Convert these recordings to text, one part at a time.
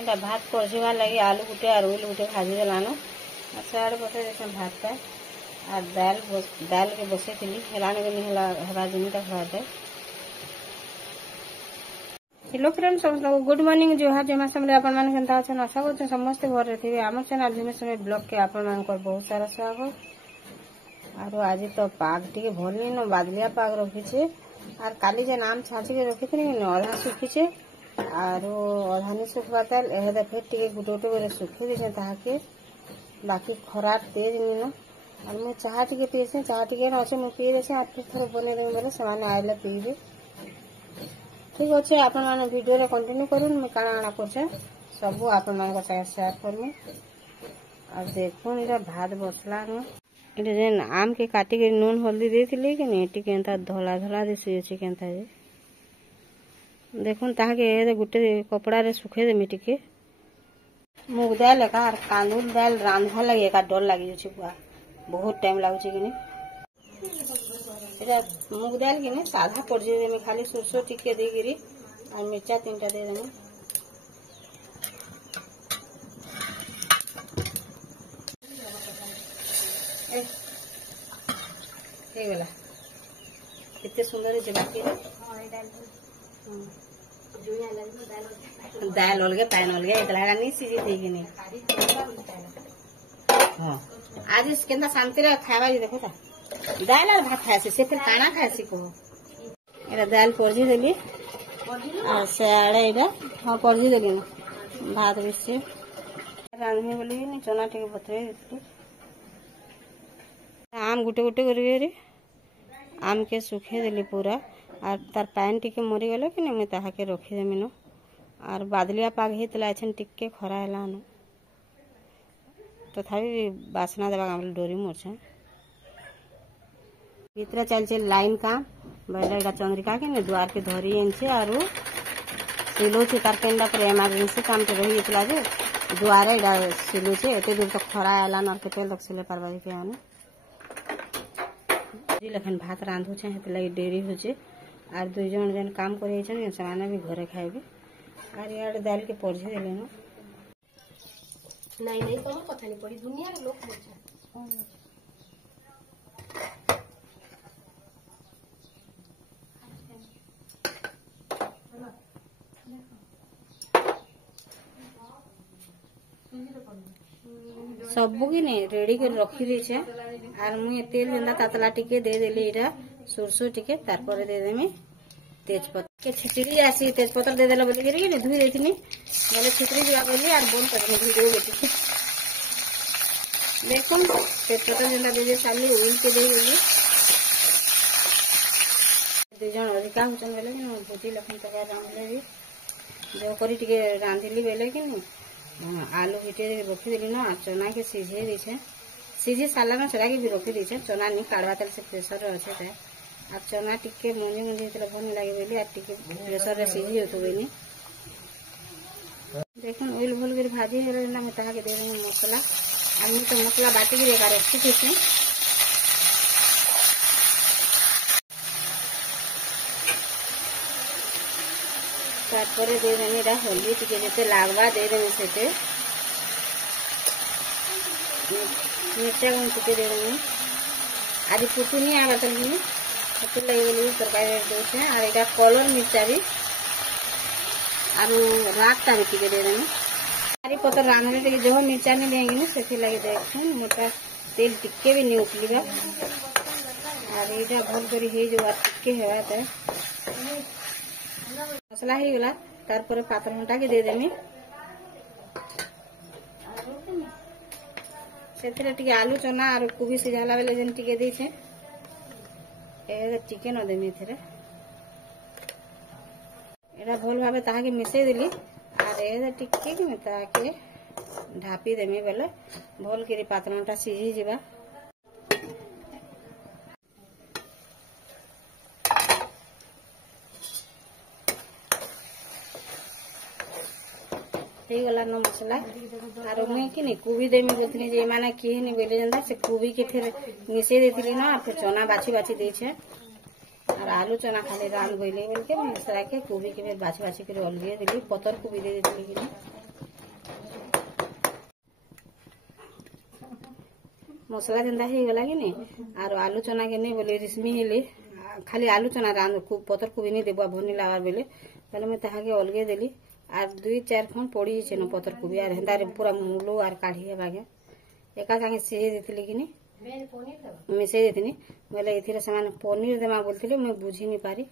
एटा भात पड़वा लगे आलू गुटे और उल गुटे भाजी देलानो साढ़े बसे जैसे भात और दाल के बसे थी हेलाने भी नहीं हरा जिनटा भात। हेलो फ्रेंड्स समस्त गुड मॉर्निंग जुहार जमा समय आपण मान केनता अछन आशा करछन समस्त घर रे थिबे। हमर चैनल जिमे समय ब्लॉग के आपण मान को बहुत सारा स्वागत। और आज तो पाग टिके भरनी न बादलिया पाग रखिछे और काली जे नाम छाची के रखिथि न आधा सुखिछे और आधा नहीं सुखबाता एहे फिर टिके गुटे गुटे करे सुखी देछे ताके बाकी खराब तेज नीन और मैं चाह टिके पीसे चाह टिके न अच्छे मैं पी देछे और फिर थोड़ा बने देबे बोले सेमाने आइले पीबे। ठीक अच्छे आपण माने वीडियो रे कंटिन्यू करूँ मैं काना काना करछे सब आपण मान को शेयर करमु। और देखो इरा भात बसला न इटे जेन आम के काटी के नून हल्दी देथिले कि नहीं टिके एंता धला धला दिसि अछि केंता जे देखुन ताके गुटे कपड़ा रे सुखे देमी टिके मूग दाल एका और कांदुल दाल रांधा लगे एका डर लागी अछि बुआ बहुत टाइम लागु छै कि नहीं एटा मूग दाल कि नहीं साधा पड़ जे देमी खाली सरसो टिके दे गिरी और मिर्चा 3टा दे देमी। गला कितने सुंदर है बाकी दाल अलगे पैन अलगे इतला नहीं सीजी थी कि नहीं हां आज केंदा शांति रे खावा जी देखो ता दाल और भात खासी से फिर खाना खासी को एरा दाल परजी देली और साड़े एरा हां परजी देली भात बिसे रांधे बोली नहीं चना टिके बतरे देती आम गुटे गुटे करी आम के सुखे देली पूरा और तार पैन टिके मरी गले कि नहीं ताहा के रखी देमी न और बादलिया पाग हेतला एछन टिके खरा हैला न तथापि बासना देबा हम डोरी मोरछे भीतर चल चल लाइन का बैठा चंद्रिका के ने द्वार के धरी एनछे और सिलो छे तार पेंडा पर इमरजेंसी काम पे रही इतला जे द्वारे डा सिलो छे एते दूर तक खरा हैला न के तेल तक सिले परबा के आने लखन भात रांधु छे हेतला डेरी होचे और दुई जन जन काम करे छन ସେମାନେ भी घरे खाइबे और यार दाल के पड़झे देले न नहीं नहीं तोर कथा नहीं पड़ी दुनिया रे लोग मोचा सबू की नहीं रेडी कर रखी दी छे और मुझे तेल जेंदा ततला टिके दे देली इरा सरसो टिके तारपर दे देमी तेजपत्ता के छिचड़ी आसी तेजपत्ता दे देला बोली करी ने धुई देथिनी बोले छिचड़ी दिया बोली और बोल कर वीडियो बेटी देखो तेजपत्ता जेंदा दे दे साली ओइल के दे बोली दे जण अधिका हुचन बेले कि भुजी लखन तका रांधले भी जो करी टिके रांधिली बेले कि आलू हिटे रखी देली ना चना के सीझे दीछे सीझी साला ना चला के भी रखी दीछे चना नहीं काढ़वा तेल से प्रेशर अच्छे थे और चना टिके मुंजी मुंजी तेल भल लगे बोली और टिके प्रेशर रे सीझी होतो बेनी देखो ऑयल भल कर भाजी हेला ना मैं ताहा के दे देनी मसाला और मैं तो मसाला बाटी के एका रखी थी तारपर दे देमी रा हल्दी टिके जते लागवा दे देमी सेते मिर्चा गुण टिके दे देमी आज पुटुनी आवा तलनी हते लगे बोली तरकारी देछे और एटा कलर मिर्चा भी और रात ता टिके दे देमी सारी पतर रांधले टिके जो मिर्चा नहीं देंगे ना सेति लगे देखछन मोटा तेल टिके भी नहीं उठलीबा और एटा भल करी हे जो टिके हेवा त मसला ही गला तारपर पात्र घंटा के दे देमी सेतरे टिके आलू चना और कोबी सिझाला बेले जन टिके दै छे ए टिके न देमी थरे एरा भल भाबे ताहा के मिसे देली और ए टिके के में ताहा के ढापी देमी बेले भल करी पात्र घंटा सिझी जिबा गला न मसला और मैं कि नहीं कोबी देमी बोलथनी जे माने की नहीं बोले जंदा से कोबी के फिर मिसे देथिली ना फिर चना बाछी बाछी दे छे और आलू चना खाली रान बोले बोल के मिसरा के कोबी के फिर बाछी बाछी कर अलगे देली पतर कोबी दे देथिली कि मसला जेनता हो गला कि नहीं आर आलू चना के नहीं बोले रिश्मी हेले खाली आलू चना रांध पतर कोबी नहीं देबा भनी लागार बेले पहले मैं ताहा के अलगे देली आर 2-4 खन पड़ी छे न पतर कोबी आर हेंदा पूरा मुलो आर काढ़ी बागे एका संगे सिझे देथिले कि नहीं मिसई देथिनी बोले एथिरे समान पनीर देमा बोलथिले मैं बुझी नहीं पारी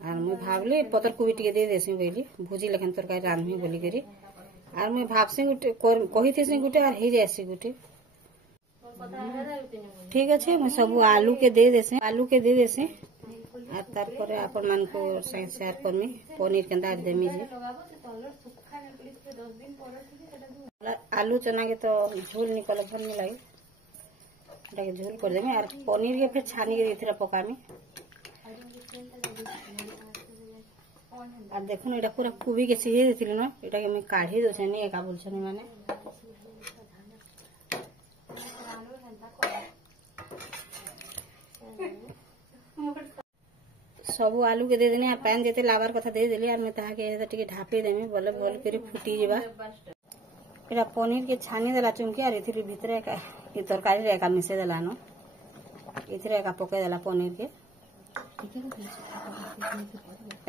आर मैं भावली पतर कोबी टिके दे देसी बोली भुजी लेखन तरकारी रांधमी बोली करी आर मैं भाबसी गुटे कहिथेसी गुटे आर हे जासी गुटे ठीक अच्छे मैं सब आलू के दे देसे आर तार परे आपन मान को शेयर करमी पनीर केंदा देमी जे आलू चना के तो झोल निकल भल नहीं लगे एटा के झोल कर देमी आर पनीर के फिर छानी के इथरा पकामी आर देखो एटा पूरा कोबी के सिझे देथिले न एटा के मैं काढ़ी दोछनी एका बोलछनी माने सब आलू के दे देने पैन देते लाबार कथा दे देली आर मैं ताहा के टिके ढापे देमी बोले बोल कर फुटी जेबा एटा पनीर के छानी देला चुमकी आर इथिर भितरे का ई तरकारी रे का मिसे देला न इथिरे का पके देला पनीर के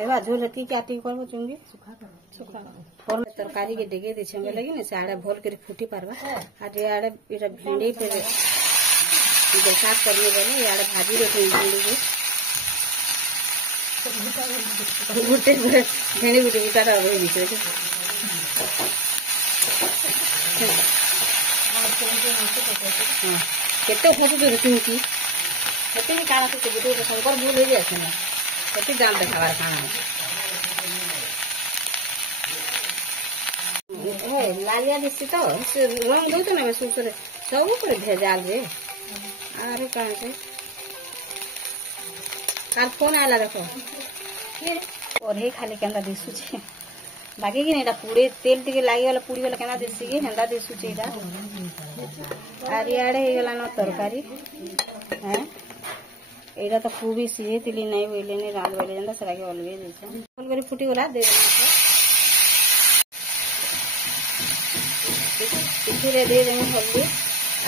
एबा झोल की काटी करबो चुंगी सुखा पर तरकारी के डेगे दे छे लगी ने साडा भोल कर फुटी पारबा आर याडे एटा भिंडी पे इधर साफ करने वाले याडे भाजी रे भिंडी के गुटे भेड़ी गुटे गुटा हो भितर केते फोटो दे तुमकी केते भी काना से गुटे शंकर भूल हो जाए ना केते दाम देखावार खाना है लालिया दिसी तो रंग दो तो ना सुसरे सब पर भेजाल रे अरे कहां से कार फोन आला देखो और हे खाली केंदा दिसु छे बाकी कि नेटा पूरे तेल टिके लागि वाला पूरी वाला केना दिसि कि हेंदा दिसु छे एटा आर याडे हे गला न तरकारी हैं एटा तो कोबी सिहे तिली नै बोले ने राल बोले जंदा सरा के अलवे देछे फुल करी फुटी गला दे इथिरे दे देनी हल्दी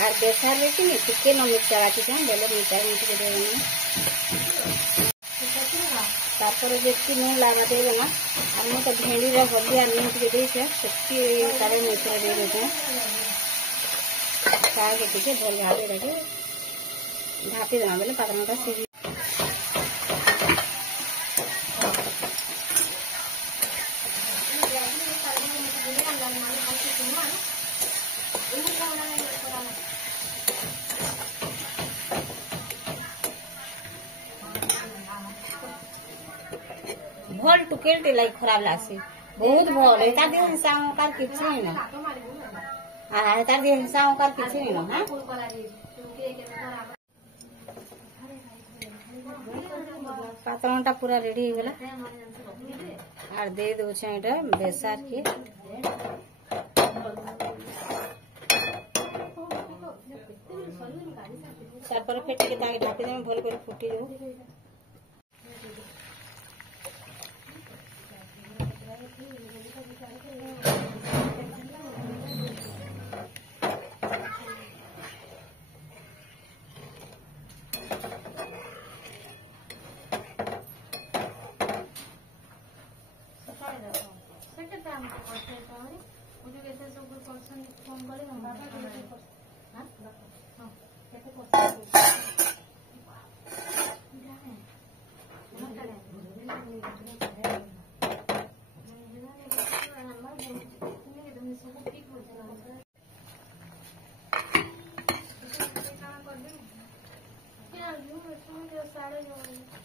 आर बेसार रे कि टिके न मिर्चा काटी छन बेले मिर्चा मिर्च दे देनी तापर जेती नून लगा देना और मैं तो भेंडी रे हल्दी आ नून के दे छे सेती तारे मिर्चा दे देते का के टिके भल भाबे रखे ढापे देना बेले पातन का सीधी भल टुकेल लाइक खराब लागसी बहुत भल एता दिन हिसाब कार किछ नहीं ना आ एता दिन हिसाब कार किछ नहीं ना हां पातरटा पूरा रेडी हो गला आर दे दो छे एटा बेसार के तार पर फेट के ताके ढापे दे भल कर फुटी दो साढ़े